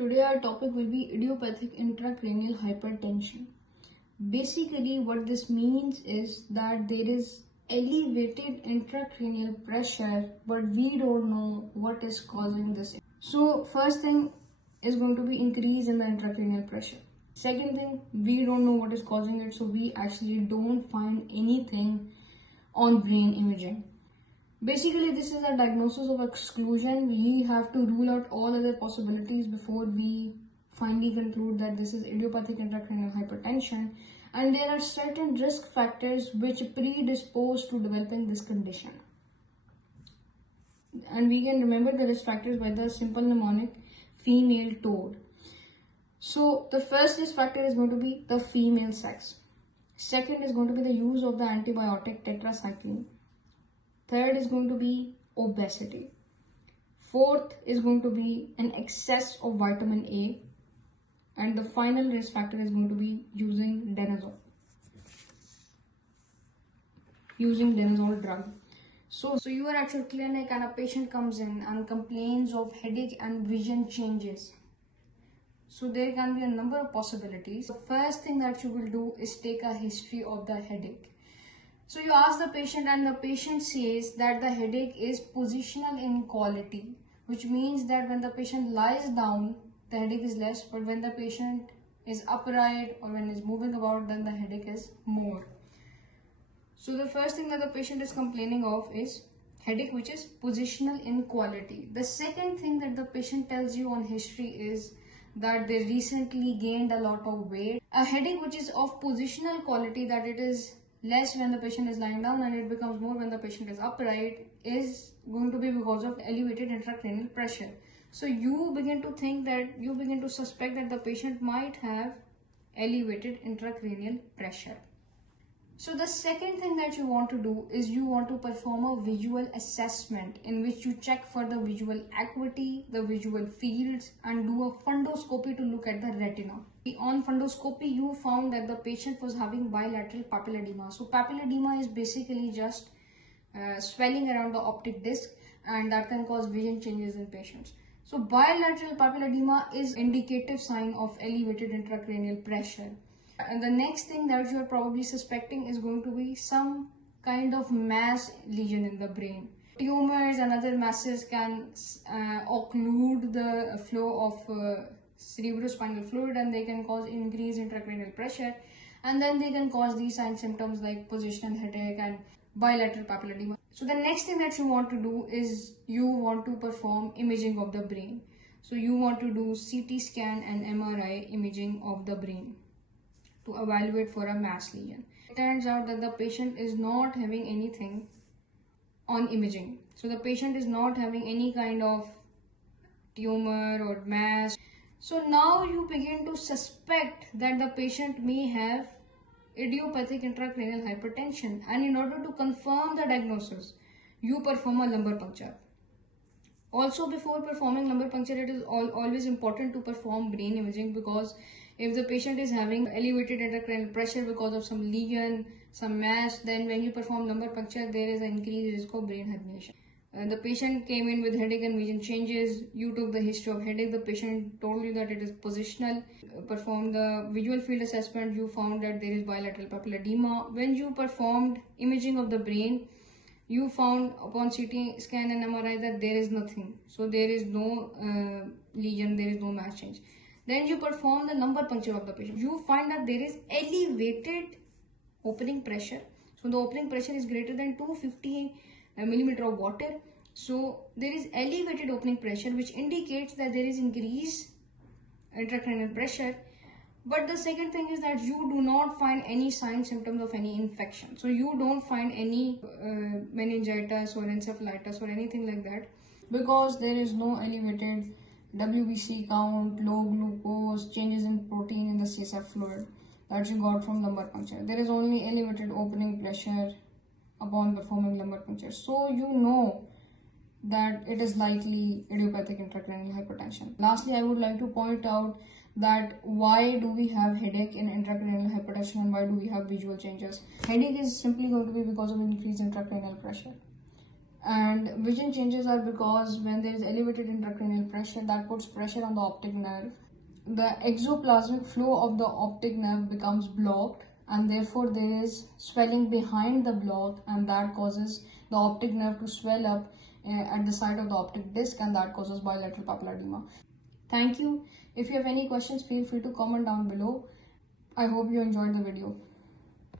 Today our topic will be idiopathic intracranial hypertension. Basically what this means is that there is elevated intracranial pressure but we don't know what is causing this. So first thing is going to be increase in the intracranial pressure. Second thing, we don't know what is causing it, so we actually don't find anything on brain imaging. Basically, this is a diagnosis of exclusion. We have to rule out all other possibilities before we finally conclude that this is idiopathic intracranial hypertension, and there are certain risk factors which predispose to developing this condition. And we can remember the risk factors by the simple mnemonic female toad. So the first risk factor is going to be the female sex. Second is going to be the use of the antibiotic tetracycline. Third is going to be obesity. Fourth is going to be an excess of vitamin A. And the final risk factor is going to be using Denazole drug. So you are at your clinic and a patient comes in and complains of headache and vision changes. So there can be a number of possibilities. The first thing that you will do is take a history of the headache. So you ask the patient and the patient says that the headache is positional inequality, which means that when the patient lies down, the headache is less, but when the patient is upright or when is moving about, then the headache is more. So the first thing that the patient is complaining of is headache, which is positional inequality. The second thing that the patient tells you on history is that they recently gained a lot of weight. A headache which is of positional quality, that it is less when the patient is lying down and it becomes more when the patient is upright, is going to be because of elevated intracranial pressure. So you begin to suspect that the patient might have elevated intracranial pressure. So the second thing that you want to do is you want to perform a visual assessment in which you check for the visual acuity, the visual fields, and do a fundoscopy to look at the retina. On fundoscopy, you found that the patient was having bilateral papilledema. So papilledema is basically just swelling around the optic disc, and that can cause vision changes in patients. So bilateral papilledema is indicative sign of elevated intracranial pressure. And the next thing that you are probably suspecting is going to be some kind of mass lesion in the brain. Tumors and other masses can occlude the flow of cerebrospinal fluid, and they can cause increased intracranial pressure, and then they can cause these signs symptoms like positional headache and bilateral papilledema. So the next thing that you want to do is you want to perform imaging of the brain. So you want to do CT scan and MRI imaging of the brain to evaluate for a mass lesion. It turns out that the patient is not having anything on imaging. So the patient is not having any kind of tumor or mass. So now you begin to suspect that the patient may have idiopathic intracranial hypertension, and in order to confirm the diagnosis, you perform a lumbar puncture. Also, before performing lumbar puncture, it is always important to perform brain imaging, because if the patient is having elevated intracranial pressure because of some lesion, some mass, then when you perform lumbar puncture, there is an increased risk of brain herniation. The patient came in with headache and vision changes. You took the history of headache. The patient told you that it is positional. Performed the visual field assessment. You found that there is bilateral papilledema. When you performed imaging of the brain, you found upon CT scan and MRI that there is nothing. So there is no lesion, there is no mass change. Then you perform the lumbar puncture of the patient. You find that there is elevated opening pressure. So the opening pressure is greater than 250 millimeter of water. So there is elevated opening pressure, which indicates that there is increased intracranial pressure. But the second thing is that you do not find any signs, symptoms of any infection. So you don't find any meningitis or encephalitis or anything like that, because there is no elevated WBC count, low glucose, changes in protein in the CSF fluid that you got from lumbar puncture. There is only elevated opening pressure upon performing lumbar puncture. So you know that it is likely idiopathic intracranial hypertension. Lastly, I would like to point out that why do we have headache in intracranial hypertension and why do we have visual changes. Headache is simply going to be because of increased intracranial pressure. And vision changes are because when there is elevated intracranial pressure, that puts pressure on the optic nerve. The exoplasmic flow of the optic nerve becomes blocked, and therefore there is swelling behind the block, and that causes the optic nerve to swell up at the side of the optic disc, and that causes bilateral papillar edema. Thank you. If you have any questions, feel free to comment down below. I hope you enjoyed the video.